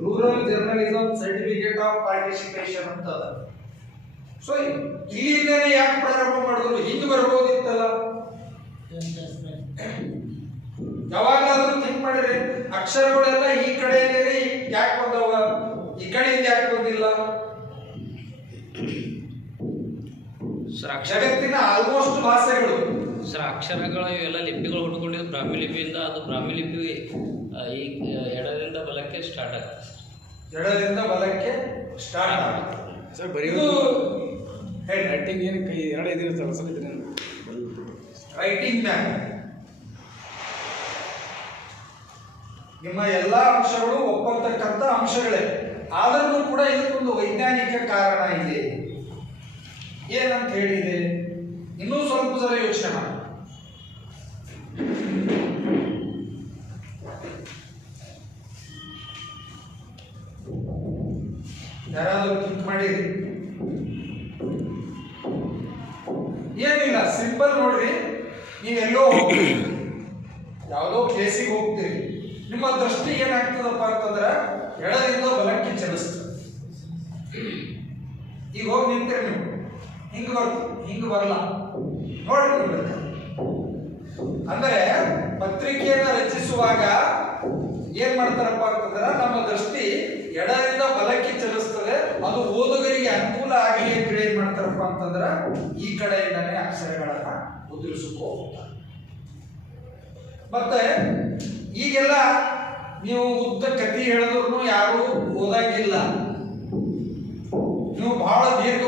Rural journalism certificate of participation ಅಂತ ಅದ. So ಇಲ್ಲಿಂದನೇ ಯಾಕೆ ಪ್ರಾರಂಭ ಮಾಡಿದ್ರು? ಹಿಂದೆ ಬರ್ಬೋದಿತ್ತಲ್ಲ. ಯಾವಾಗಾದ್ರೂ ಥಿಂಕ್ ಮಾಡಿದ್ರೆ ಅಕ್ಷರಗಳೆಲ್ಲ ಈ ಕಡೆಯಿಂದಲೇ ಯಾಕೆ ಬಂದವ, ಈ ಕಡೆಯಿಂದ ಯಾಕೆ ಬಂದಿಲ್ಲ? ಜಗತ್ತಿನ ಆಲ್ಮೋಸ್ಟ್ ಭಾಷೆಗಳು ಸರ್ ಅಕ್ಷರಗಳು ಇವೆಲ್ಲ ಲಿಪಿಗಳು ಹುಡ್ಕೊಂಡಿದ್ದು ಬ್ರಾಹ್ಮಿ ಲಿಪಿಯಿಂದ. ಅದು ಬ್ರಾಹ್ಮಿ ಲಿಪಿ ಈ ಎಡದಿಂದ ಬಲಕ್ಕೆ ಸ್ಟಾರ್ಟ್ ಆಗುತ್ತೆ. ಎಡದಿಂದ ಬಲಕ್ಕೆ ಸ್ಟಾರ್ಟ್ ಆಗುತ್ತೆ ಸರ್. ಬರೆಯೋದು ರೈಟಿಂಗ್ ಏನು ಕೈ ಎರಡು ಇದಿರುತ್ತಲ್ಲ ಸರ್, ಇದನ್ನ ರೈಟಿಂಗ್ ಮ್ಯಾನ್ ನಿಮ್ಮ ಎಲ್ಲಾ ಅಂಶಗಳು ಒಪ್ಪತಕ್ಕಂಥ ಅಂಶಗಳೇ. ಆದರೂ ಕೂಡ ಇದಕ್ಕೊಂದು ವೈಜ್ಞಾನಿಕ ಕಾರಣ ಇದೆ. ಏನಂತ ಹೇಳಿದೆ? ಇನ್ನೂ ಸ್ವಲ್ಪ ಸಲ ಯೋಚನೆ ಮಾಡಿ. ಯಾರಾದ್ರೂ ಥಿಂಕ್ ಮಾಡಿರಿ? ಏನಿಲ್ಲ, ಸಿಂಪಲ್ ನೋಡ್ರಿ. ನೀವೆಲ್ಲೋ ಯಾವುದೋ ಪ್ಲೇಸಿಗೆ ಹೋಗ್ತೀರಿ, ನಿಮ್ಮ ದೃಷ್ಟಿ ಏನಾಗ್ತದಪ್ಪ ಅಂತಂದ್ರೆ ಎಡದಿಂದ ಬಲಕ್ಕೆ ಚಲಿಸ್ತದೆ. ಈಗ ಹೋಗಿ ನಿಂತೀರಿ ನೀವು, ಹಿಂಗ ಬರಲ್ಲ ನೋಡ್ರಿ. ಅಂದ್ರೆ ಪತ್ರಿಕೆಯನ್ನ ರಚಿಸುವಾಗ ಏನ್ ಮಾಡ್ತಾರಪ್ಪ ಅಂತಂದ್ರೆ ನಮ್ಮ ದೃಷ್ಟಿ ಎಡದಿಂದ ಬಲಕ್ಕೆ ಚಲಿಸ್ತದೆ. ಅದು ಓದುಗರಿಗೆ ಅನುಕೂಲ ಆಗಲಿ ಅಂತ ಏನ್ ಮಾಡ್ತಾರಪ್ಪ ಅಂತಂದ್ರೆ ಈ ಕಡೆಯಿಂದಾನೇ ಅಕ್ಷರಗಳನ್ನ ಮುದ್ರಿಸಿಕೋ ಹೋಗ್ತಾರೆ. ಮತ್ತೆ ಈಗೆಲ್ಲ ನೀವು ಉದ್ದ ಕಥೆ ಹೇಳಿದ್ರು ಯಾರು ಓದಾಗಿಲ್ಲ. ನೀವು ಬಹಳ ದೀರ್ಘ